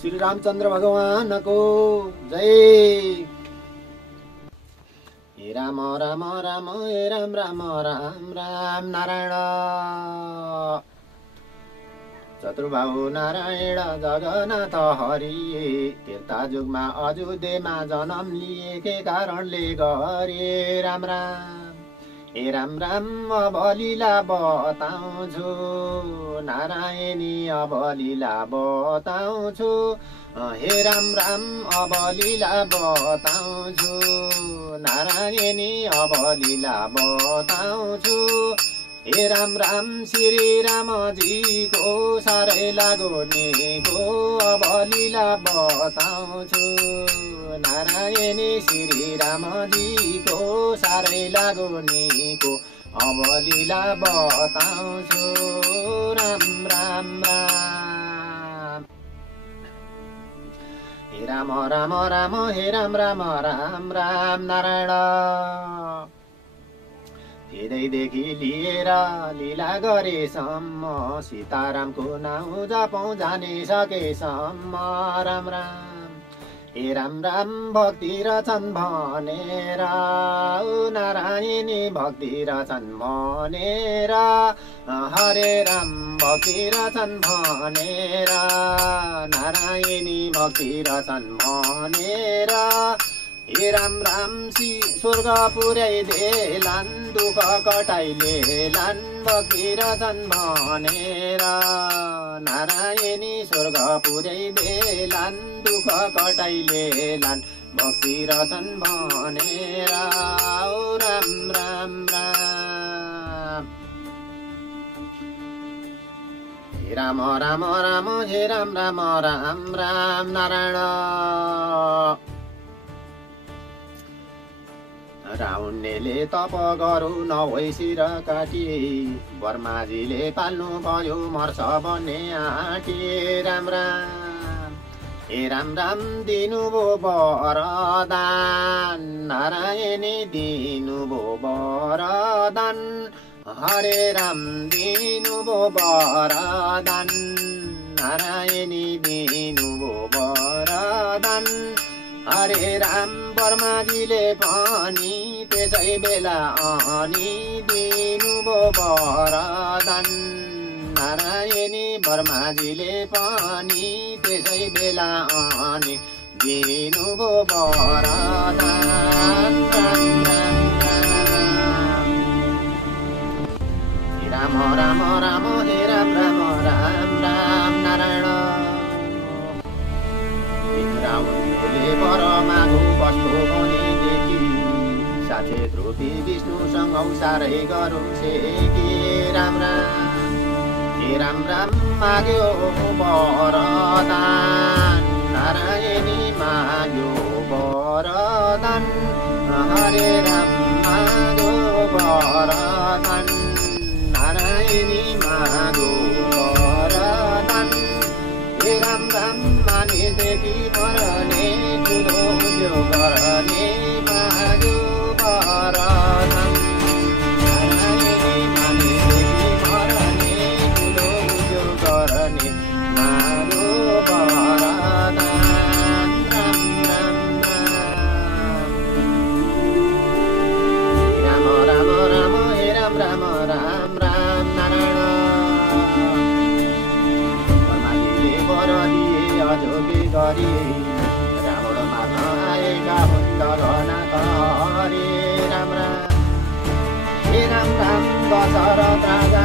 श्री रामचंद्र भगवान को जय। हे राम राम राम हे राम राम राम राम नारायण चतुर्बाहु नारायण जगन्नाथ हरि त्रेता युगमा अयोध्येमा जन्म लिएकै कारणले गरे राम राम। हे राम राम अब लीला बताउँछु नारायणी अब लीला बताउँछु। हे राम राम अब लीला बताउँछु नारायणी अब लीला बताउँछु। हे राम राम श्री रामजीको साह्रै लागोनीको अब लीला बताउँछु नारायणी श्री रामजीको साह्रै लागोनीको अब लीला बताउँछु राम राम राम। हे राम राम राम हे राम राम राम राम नारायण हृदयदेखि लिएर लीला गरेसम्म सीतारामको नाउँ जपौँ जाने सकेसम्म राम राम। हे राम राम भक्ति रचन भनेर नारायणी भक्ति रचन भनेर हरे राम भक्ति रचन भनेर नारायणी भक्ति रचन भनेर। हे राम राम स्वर्ग पुर्याइदेलान् दुःख कटाइलेलान् भक्ति रचन भनेर नारायणी स्वर्ग पुर्याइदेलान् दुःख कटाइलेलान् भक्ति रचन भनेर राम राम राम। हे राम राम राम हे राम राम राम राम नारायण रावणले तप गरौ नभई शिर काटी बर्माजीले पाल्नु भयो मर्छ भन्ने आँटी राम राम। हे राम राम दिनुभो वरदान नारायणी दिनुभो वरदान हरे राम दिनुभो वरदान नारायणी दिनुभो वरदान। हरे राम बर्माजीले पनि त्यसै बेला अनि दिनुभो वरदान नारायणी बर्माजीले पनि त्यसै बेला अनि दिनुभो वरदान राम राम राम हे राम राम राम राम नारायण। रावणले बरमागु बस्नु भनेदेखि साथै ध्रुवी विष्णुसँग साह्रै गरौँ सेकी राम राम। हे राम राम माग्यो वरदान नारायणी माग्यो वरदान हरे राम माग्यो वरदान नारायणी माग्यो वरदान। हे राम राम मानिसदेखि मरने ठुलो उद्योग गर्ने माग्यो वरदान नारायणी मानिसदेखि मरने ठुलो उद्योग गर्ने माग्यो वरदान राम राम राम। राम राम राम हे राम राम राम राम नारायण अजोगे गरी रावण मार्न आएका हुन् गगनाथ हरे राम राम। हे राम राम दशरथ राजा